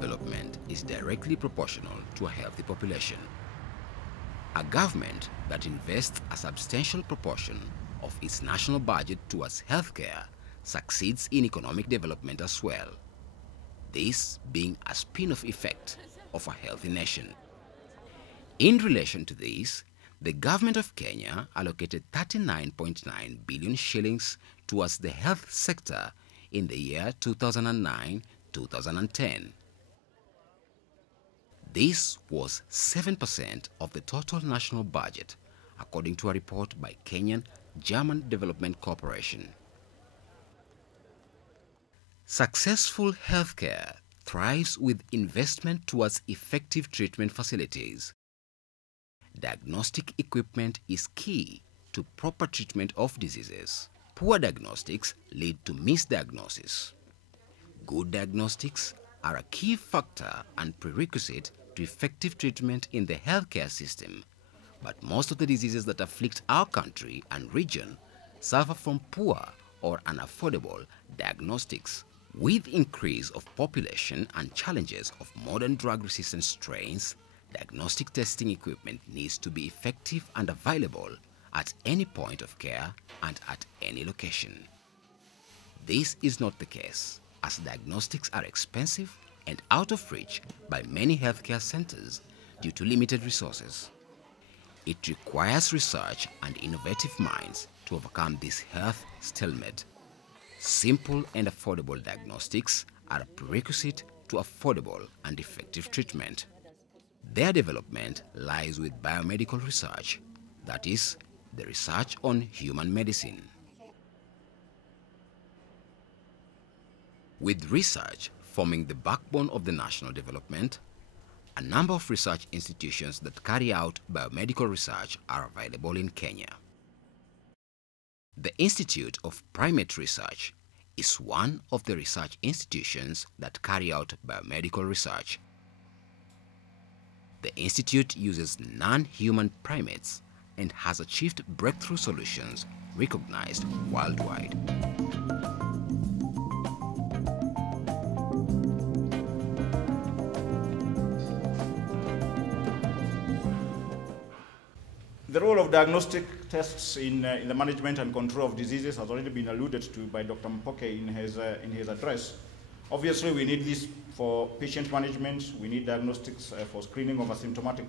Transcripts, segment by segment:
development is directly proportional to a healthy population. A government that invests a substantial proportion of its national budget towards healthcare succeeds in economic development as well, this being a spin-off effect of a healthy nation. In relation to this, the government of Kenya allocated 39.9 billion shillings towards the health sector in the year 2009-2010. This was 7% of the total national budget, according to a report by Kenyan German Development Corporation. Successful healthcare thrives with investment towards effective treatment facilities. Diagnostic equipment is key to proper treatment of diseases. Poor diagnostics lead to misdiagnosis. Good diagnostics are a key factor and prerequisite to effective treatment in the healthcare system, but most of the diseases that afflict our country and region suffer from poor or unaffordable diagnostics. With increase of population and challenges of modern drug-resistant strains, diagnostic testing equipment needs to be effective and available at any point of care and at any location. This is not the case, as diagnostics are expensive and out of reach by many healthcare centers due to limited resources. It requires research and innovative minds to overcome this health stalemate. Simple and affordable diagnostics are a prerequisite to affordable and effective treatment. Their development lies with biomedical research, that is, the research on human medicine. With research forming the backbone of the national development, a number of research institutions that carry out biomedical research are available in Kenya. The Institute of Primate Research is one of the research institutions that carry out biomedical research. The institute uses non-human primates and has achieved breakthrough solutions recognized worldwide. The role of diagnostic tests in the management and control of diseases has already been alluded to by Dr. Mpoke in his address. Obviously, we need this for patient management. We need diagnostics for screening of asymptomatic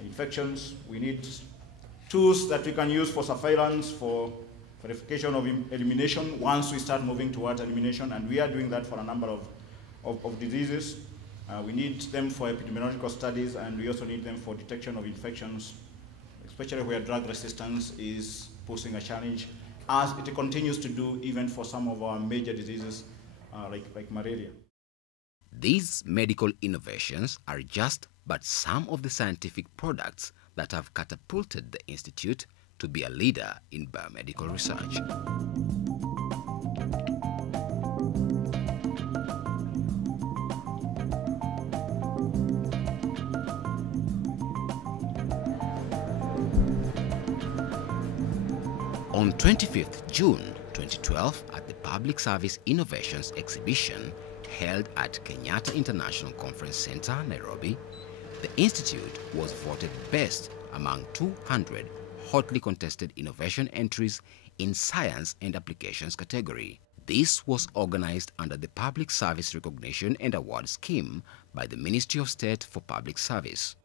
infections. We need tools that we can use for surveillance, for verification of elimination once we start moving towards elimination, and we are doing that for a number of diseases. We need them for epidemiological studies, and we also need them for detection of infections, especially where drug resistance is posing a challenge, as it continues to do even for some of our major diseases like malaria. These medical innovations are just but some of the scientific products that have catapulted the Institute to be a leader in biomedical research. On 25th June 2012, at the Public Service Innovations Exhibition held at Kenyatta International Conference Center, Nairobi, the Institute was voted best among 200 hotly contested innovation entries in Science and Applications category. This was organized under the Public Service Recognition and Award Scheme by the Ministry of State for Public Service.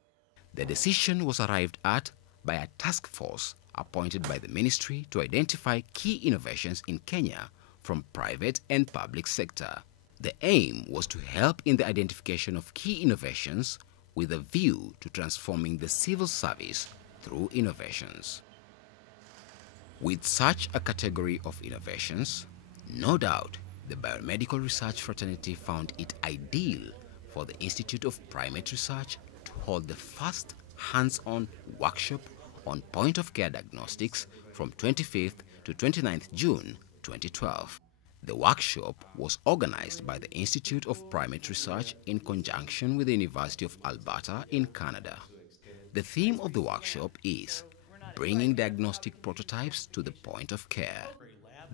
The decision was arrived at by a task force appointed by the ministry to identify key innovations in Kenya from private and public sector. The aim was to help in the identification of key innovations with a view to transforming the civil service through innovations. With such a category of innovations, no doubt the biomedical research fraternity found it ideal for the Institute of Primate Research to hold the first hands-on workshop on point-of-care diagnostics from 25th to 29th June 2012. The workshop was organized by the Institute of Primate Research in conjunction with the University of Alberta in Canada. The theme of the workshop is bringing diagnostic prototypes to the point of care.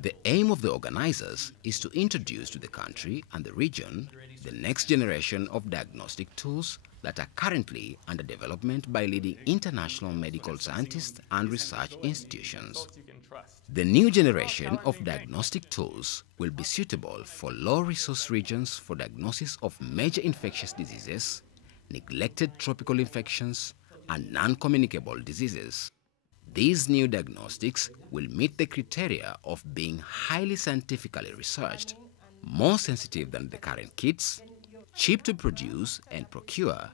The aim of the organizers is to introduce to the country and the region the next generation of diagnostic tools that are currently under development by leading international medical scientists and research institutions. The new generation of diagnostic tools will be suitable for low-resource regions for diagnosis of major infectious diseases, neglected tropical infections, and non-communicable diseases. These new diagnostics will meet the criteria of being highly scientifically researched, more sensitive than the current kits, cheap to produce and procure,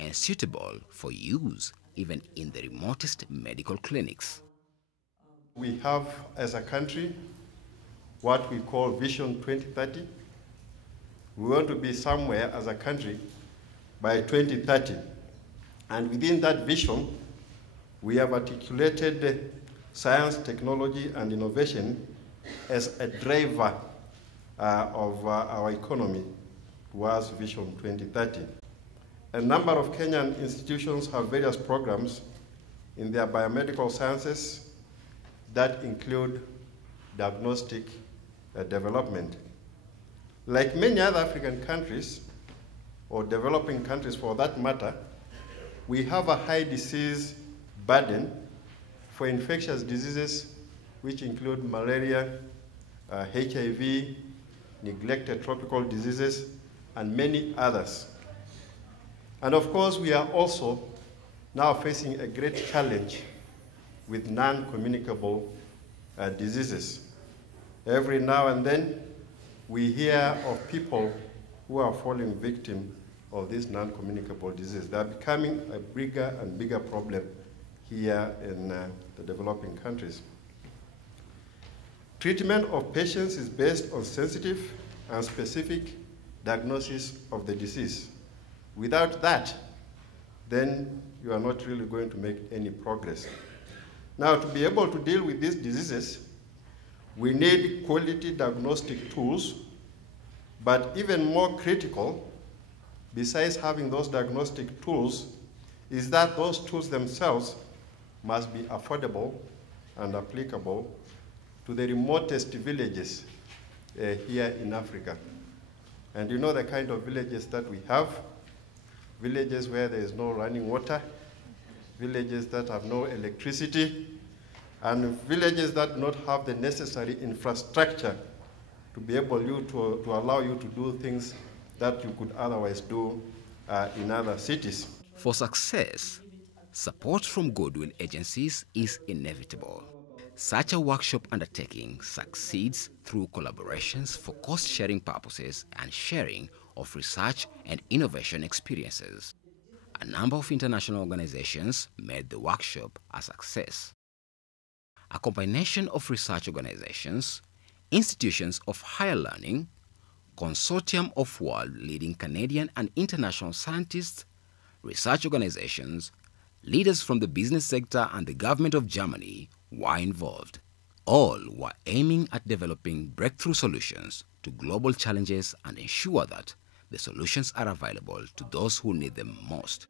and suitable for use even in the remotest medical clinics. We have, as a country, what we call Vision 2030. We want to be somewhere as a country by 2030. And within that vision, we have articulated science, technology, and innovation as a driver of our economy towards Vision 2030. A number of Kenyan institutions have various programs in their biomedical sciences that include diagnostic development. Like many other African countries, or developing countries for that matter, we have a high disease burden for infectious diseases which include malaria, HIV, neglected tropical diseases, and many others. And of course, we are also now facing a great challenge with non-communicable diseases. Every now and then, we hear of people who are falling victim of these non-communicable diseases. They are becoming a bigger and bigger problem here in the developing countries. Treatment of patients is based on sensitive and specific diagnosis of the disease. Without that, then you are not really going to make any progress. Now, to be able to deal with these diseases, we need quality diagnostic tools, but even more critical, besides having those diagnostic tools, is that those tools themselves must be affordable and applicable to the remotest villages here in Africa. And you know the kind of villages that we have, villages where there is no running water, villages that have no electricity, and villages that do not have the necessary infrastructure to be able to allow you to do things that you could otherwise do in other cities. For success, support from goodwill agencies is inevitable. Such a workshop undertaking succeeds through collaborations for cost-sharing purposes and sharing of research and innovation experiences. A number of international organizations made the workshop a success. A combination of research organizations, institutions of higher learning, consortium of world-leading Canadian and international scientists, research organizations, leaders from the business sector and the government of Germany were involved. All were aiming at developing breakthrough solutions to global challenges and ensure that the solutions are available to those who need them most.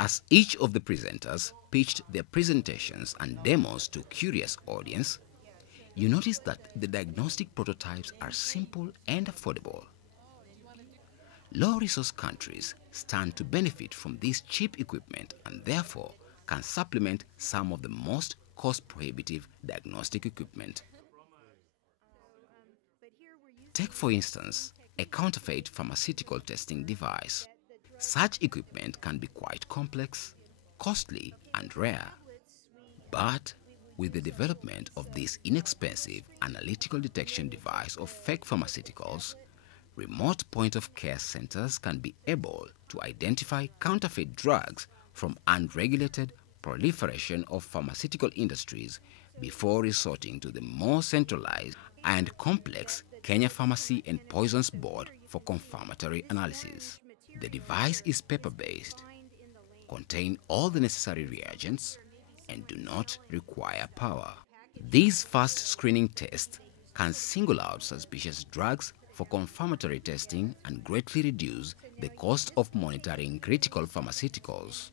As each of the presenters pitched their presentations and demos to a curious audience, you notice that the diagnostic prototypes are simple and affordable. Low-resource countries stand to benefit from this cheap equipment and therefore can supplement some of the most cost-prohibitive diagnostic equipment. Take, for instance, a counterfeit pharmaceutical testing device. Such equipment can be quite complex, costly, and rare. But with the development of this inexpensive analytical detection device of fake pharmaceuticals, remote point-of-care centers can be able to identify counterfeit drugs from unregulated proliferation of pharmaceutical industries before resorting to the more centralized and complex Kenya Pharmacy and Poisons Board for confirmatory analysis. The device is paper-based, contain all the necessary reagents, and do not require power. These fast screening tests can single out suspicious drugs for confirmatory testing and greatly reduce the cost of monitoring critical pharmaceuticals.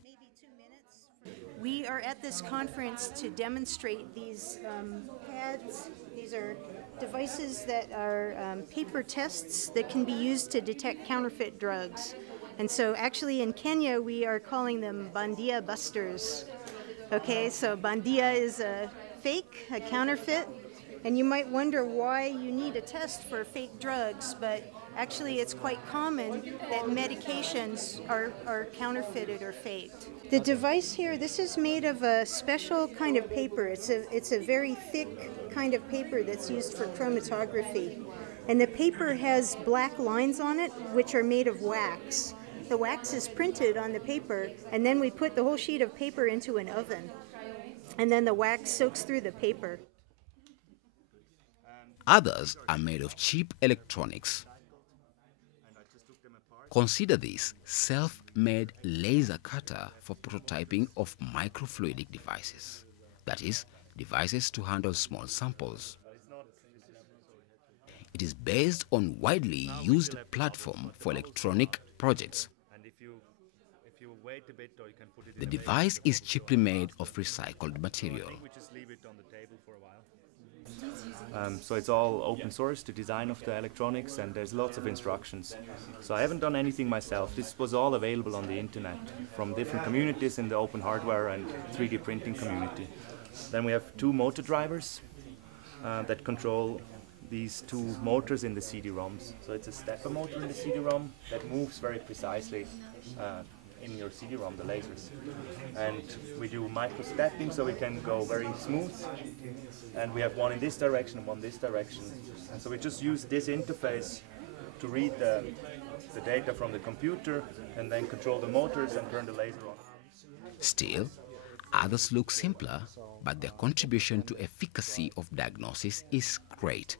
We are at this conference to demonstrate these pads. These are devices that are paper tests that can be used to detect counterfeit drugs. And so actually in Kenya we are calling them Bandia Busters. Okay, so Bandia is a fake, a counterfeit, and you might wonder why you need a test for fake drugs, but actually it's quite common that medications are counterfeited or faked. The device here, this is made of a special kind of paper. It's a very thick kind of paper that's used for chromatography. And the paper has black lines on it, which are made of wax. The wax is printed on the paper, and then we put the whole sheet of paper into an oven. And then the wax soaks through the paper. Others are made of cheap electronics. Consider this self-made laser cutter for prototyping of microfluidic devices. That is, devices to handle small samples. It is based on widely used platform for electronic projects. The device is cheaply made of recycled material. So it's all open source, the design of the electronics, and there's lots of instructions. So I haven't done anything myself. This was all available on the internet from different communities in the open hardware and 3D printing community. Then we have two motor drivers that control these two motors in the CD-ROMs. So it's a stepper motor in the CD-ROM that moves very precisely in your CD-ROM, the lasers. And we do micro-stepping so we can go very smooth. And we have one in this direction and one this direction. And so we just use this interface to read the data from the computer and then control the motors and turn the laser on. Still, others look simpler, but their contribution to efficacy of diagnosis is great.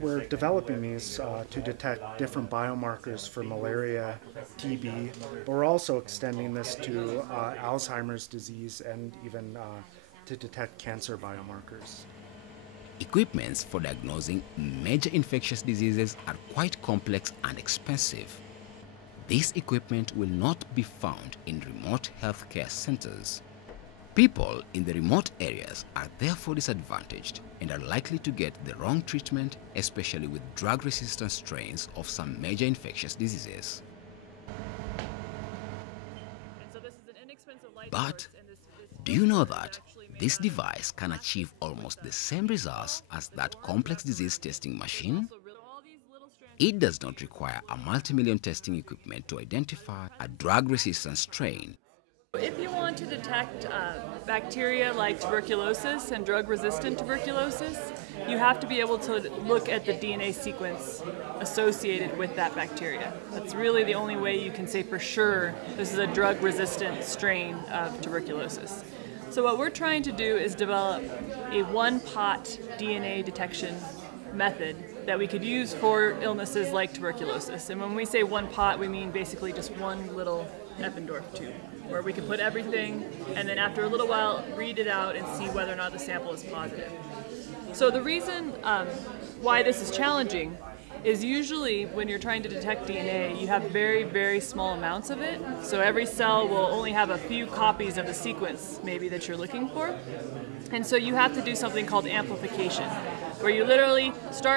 We're developing these to detect different biomarkers for malaria, TB, but we're also extending this to Alzheimer's disease and even to detect cancer biomarkers. Equipments for diagnosing major infectious diseases are quite complex and expensive. This equipment will not be found in remote healthcare centers. People in the remote areas are therefore disadvantaged and are likely to get the wrong treatment, especially with drug-resistant strains of some major infectious diseases. But do you know that this device can achieve almost the same results as that complex disease testing machine? It does not require a multi-million testing equipment to identify a drug-resistant strain. If you want to detect bacteria like tuberculosis and drug-resistant tuberculosis, you have to be able to look at the DNA sequence associated with that bacteria. That's really the only way you can say for sure this is a drug-resistant strain of tuberculosis. So what we're trying to do is develop a one-pot DNA detection method that we could use for illnesses like tuberculosis. And when we say one pot, we mean basically just one little Eppendorf tube, where we can put everything and then after a little while read it out and see whether or not the sample is positive. So the reason why this is challenging is usually when you're trying to detect DNA, you have very, very small amounts of it. So every cell will only have a few copies of the sequence maybe that you're looking for. And so you have to do something called amplification, where you literally start